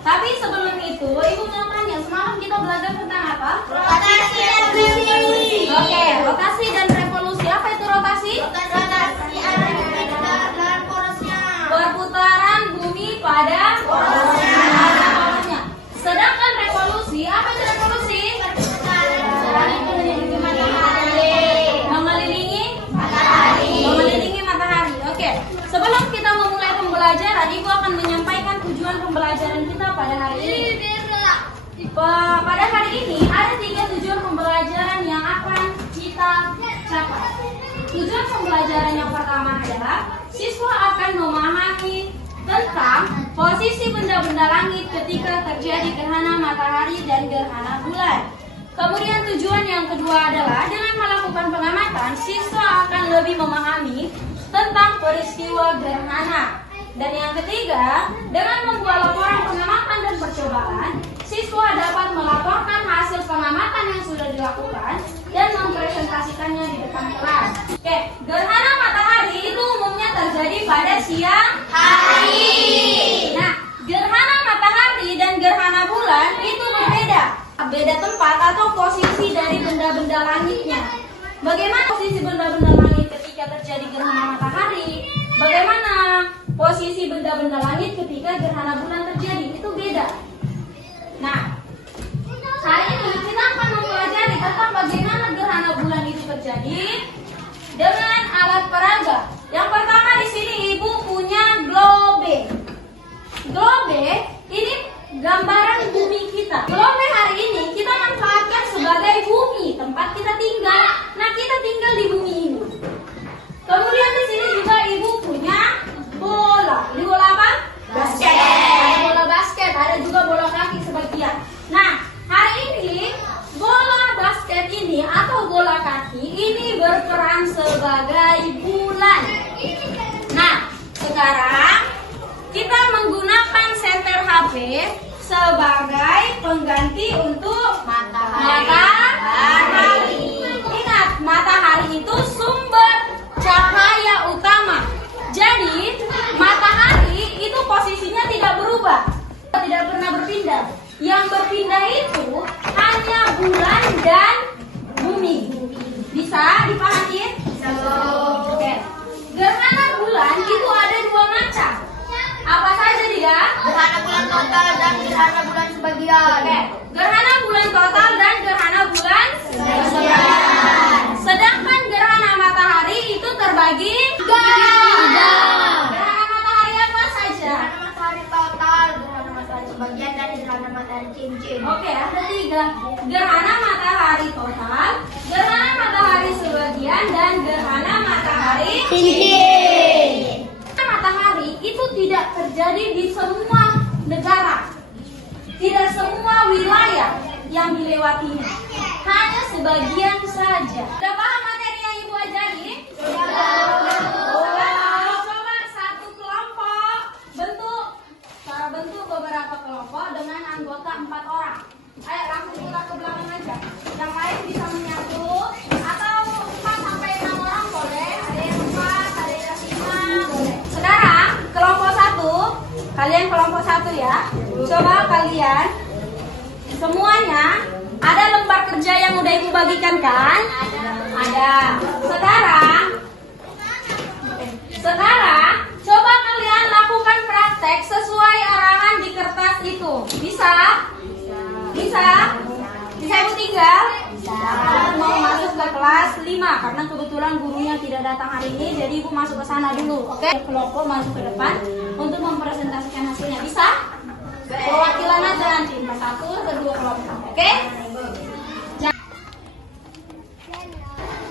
Tapi sebelum itu, Ibu mau tanya, semalam kita belajar tentang apa? Rotasi dan revolusi. Oke, rotasi dan revolusi. Apa itu rotasi? Rotasi ada dan porosnya. Perputaran bumi pada Porosnya. porosnya. Sedangkan revolusi, apa itu revolusi? Mengelilingi matahari. Oke. Sebelum kita memulai pembelajaran, Ibu akan menyampaikan tujuan pembelajaran kita pada hari ini. Pada hari ini ada 3 tujuan pembelajaran yang akan kita capai. Tujuan pembelajaran yang pertama adalah siswa akan memahami tentang posisi benda-benda langit ketika terjadi gerhana matahari dan gerhana bulan. Kemudian tujuan yang kedua adalah dengan melakukan pengamatan, siswa akan lebih memahami tentang peristiwa gerhana. Dan yang ketiga, dengan membuat laporan pengamatan dan percobaan, siswa dapat melaporkan hasil pengamatan yang sudah dilakukan dan mempresentasikannya di depan kelas. Oke, gerhana matahari itu umumnya terjadi pada siang hari. Nah, gerhana matahari dan gerhana bulan itu berbeda. Beda tempat atau posisi dari benda-benda langitnya. Bagaimana posisi benda-benda langit ketika terjadi gerhana matahari? Bagaimana posisi benda-benda langit ketika gerhana bulan terjadi? Itu beda. Nah, hari ini kita akan mempelajari tentang bagaimana gerhana bulan itu terjadi dengan alat peraga. Yang pertama di sini Ibu punya globe. Globe ini gambaran bumi kita. Globe hari ini kita manfaatkan sebagai bumi, tempat kita tinggal. Nah, kita tinggal di bumi ini. Kemudian di sini juga Ibu punya bola. Ini bola apa? Basket. Ada bola basket, ada juga bola kaki sebagian. Nah, hari ini bola basket ini atau bola kaki ini berperan sebagai bulan. Nah, sekarang kita menggunakan senter HP sebagai pengganti untuk matahari. Ingat, matahari itu sumber cahaya utama. Jadi, matahari itu posisinya tidak berubah, tidak pernah berpindah. Yang berpindah itu hanya bulan dan bumi. Bisa dipahami? Oke. Gerhana bulan itu ada 2 macam. Apa saja dia? Gerhana bulan total dan gerhana bulan sebagian. Oke. Gerhana bulan total dan gerhana bulan sebagian. Sedangkan gerhana matahari itu terbagi 3. Gerhana matahari apa saja? Gerhana matahari total, gerhana matahari sebagian, dan gerhana matahari cincin. Oke, ada 3. Gerhana matahari total, gerhana matahari sebagian, dan gerhana matahari Cincin. Matahari itu tidak terjadi di semua negara, tidak semua wilayah yang dilewatinya, hanya sebagian saja. Sudah paham materi yang Ibu ajari? Coba satu kelompok bentuk beberapa kelompok dengan anggota 4 orang. Ayo langsung kita ke belakang aja. Yang lain bisa menyatu atau 4 sampai 6 orang boleh. Ada yang 4, ada yang 5 boleh. Sekarang kelompok 1, kalian kelompok 1 ya. Coba kalian semuanya ada lembar kerja yang udah Ibu bagikan kan? Ada. Sekarang coba kalian lakukan praktek sesuai arahan di kertas itu. Bisa? Bisa Ibu tinggal? Aku mau masuk ke kelas 5 karena kebetulan gurunya tidak datang hari ini, jadi Ibu masuk ke sana dulu. Oke? Kelompok masuk ke depan untuk mempresentasikan hasilnya. Bisa? Perwakilan aja nanti, 1 atau 2 kelompok. Oke?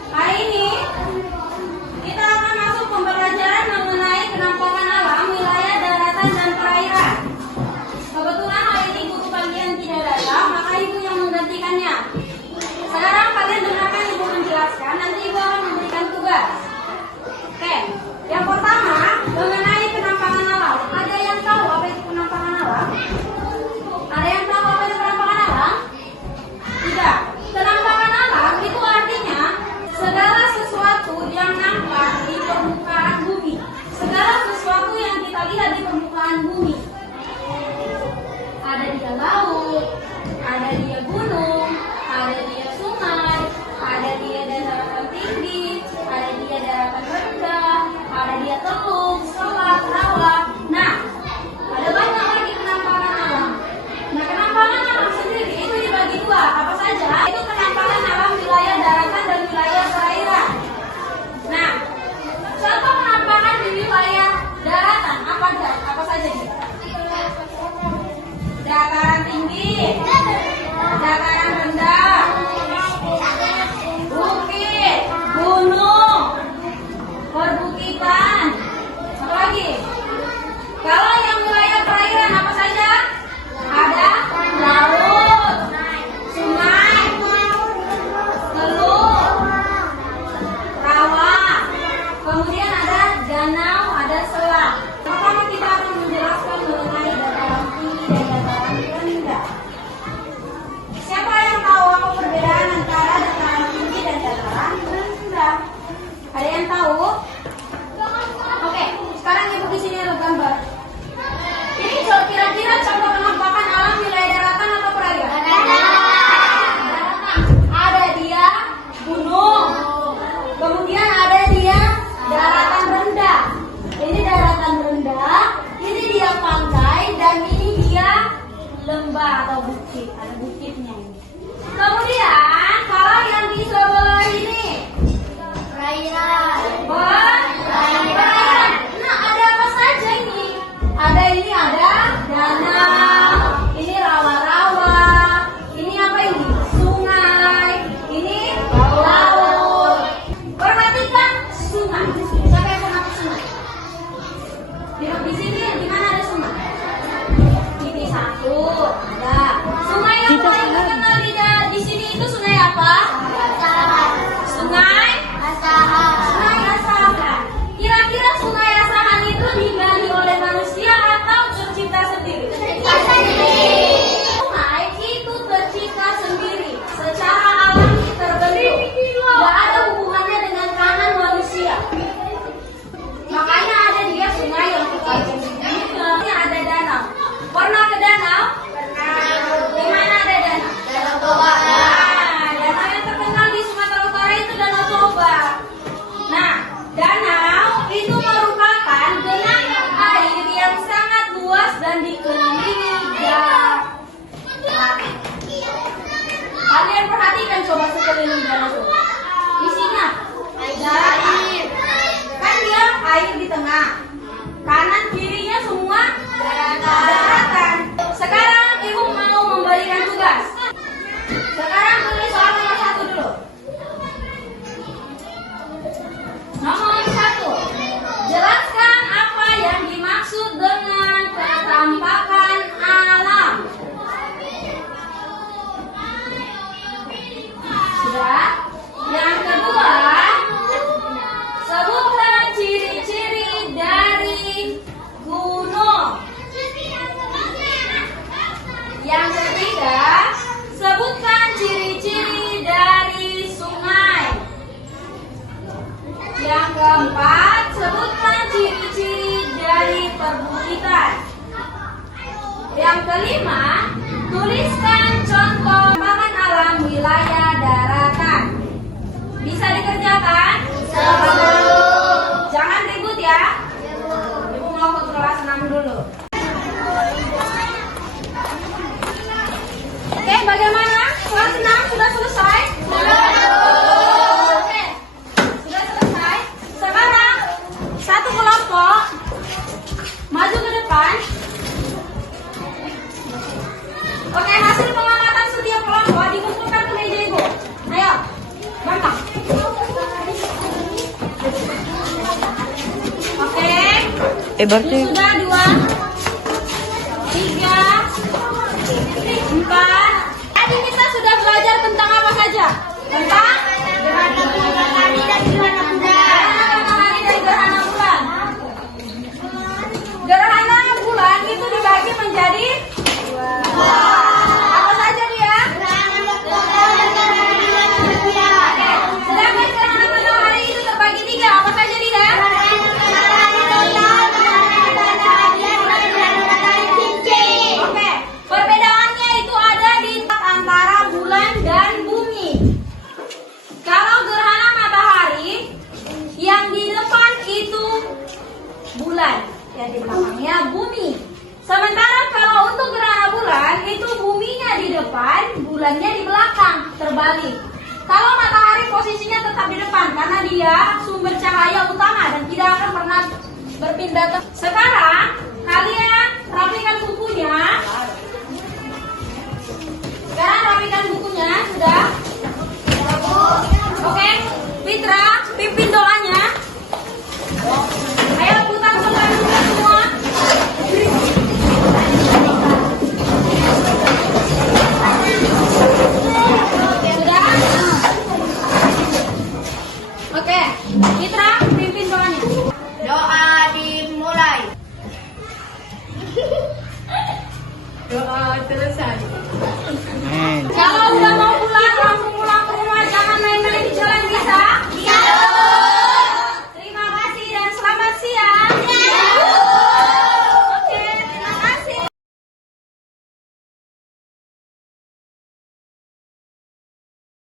Hari ini kita akan masuk pembelajaran mengenai penampakan alam wilayah daratan dan perairan. Kebetulan hari ini guru kalian tidak datang, maka Ibu yang menggantikannya. Sekarang kalian dengarkan Ibu menjelaskan, nanti Ibu akan memberikan tugas. Oke, yang pertama mengenai penampakan alam. Ada bukit, ada bukitnya ini. Kemudian kalau yang di sebelah ini, Perairan. perairan. Nah, ada apa saja ini? Ada ini, ada danau, ini rawa-rawa, ini apa ini? Sungai, ini laut. Perhatikan sungai. Siapa yang pernah ke sungai? Di sini di mana ada sungai? Ini satu, ada. Sungai yang paling terkenal di sini itu sungai apa? Sungai Sungai Asahan. Kira-kira Sungai Asahan itu digali oleh manusia atau tercipta sendiri? Sungai itu tercipta sendiri, secara alami terbentuk. Tidak ada hubungannya dengan tangan manusia. Makanya ada dia sungai yang terkait. Ini ada danau. Pernah ke danau? Di mana ada danau? Nah, danau yang terkenal di Sumatera Utara itu Danau Toba. Nah, danau itu merupakan genangan air yang sangat luas dan dikelilingi darat. Kalian perhatikan coba sekeliling danau itu. Isinya daratan. Kan dia air di tengah. Kanan kirinya semua daratan. Sekarang ibu mau memberikan tugas. Sekarang tulis soal nomor 1 dulu. Nomor 1. Jelaskan apa yang dimaksud dengan keserampangan alam. Sudah? Yang kedua, sebutkan ciri-ciri dari gunung. Yang ketiga, sebutkan ciri-ciri dari sungai. Yang keempat, sebutkan ciri-ciri dari perbukitan. Yang kelima, tuliskan contoh pemandangan alam wilayah daratan. Bisa dikerjakan? Jangan ribut ya. Ibu mau ke kelas 6 dulu. Oke, bagaimana? Kelas 6 sudah selesai? Oke, sudah selesai. Sekarang satu kelompok maju ke depan. Oke, hasil pengamatan setiap kelompok dikumpulkan ke meja ibu. Ayo, gampang. Oke. Berarti Ini sudah 2, 3, 4. Tadi kita sudah belajar tentang apa saja? Tentang Gerhana matahari dan gerhana bulan. gerhana matahari dan gerhana bulan. Gerhana bulan itu dibagi menjadi apa saja dia? Sedangkan gerhana matahari itu terbagi 3. Apa saja dia? Oke, perbedaannya itu ada di antara bulan dan bumi. Kalau gerhana matahari, yang di depan itu bulan, yang di belakangnya bumi. Sementara kalau untuk gerhana bulan, itu buminya di depan, bulannya di belakang, terbalik. Kalau matahari posisinya tetap di depan, karena dia sumber cahaya utama dan tidak akan pernah berpindah. Sekarang, kalian rapikan bukunya. Sekarang rapikan bukunya, sudah? Oke, Fitra, pimpin doanya. Ayo putar-putar dulu semua. Sudah? Oke, Fitra, pimpin doanya. Doa dimulai. doa selesai.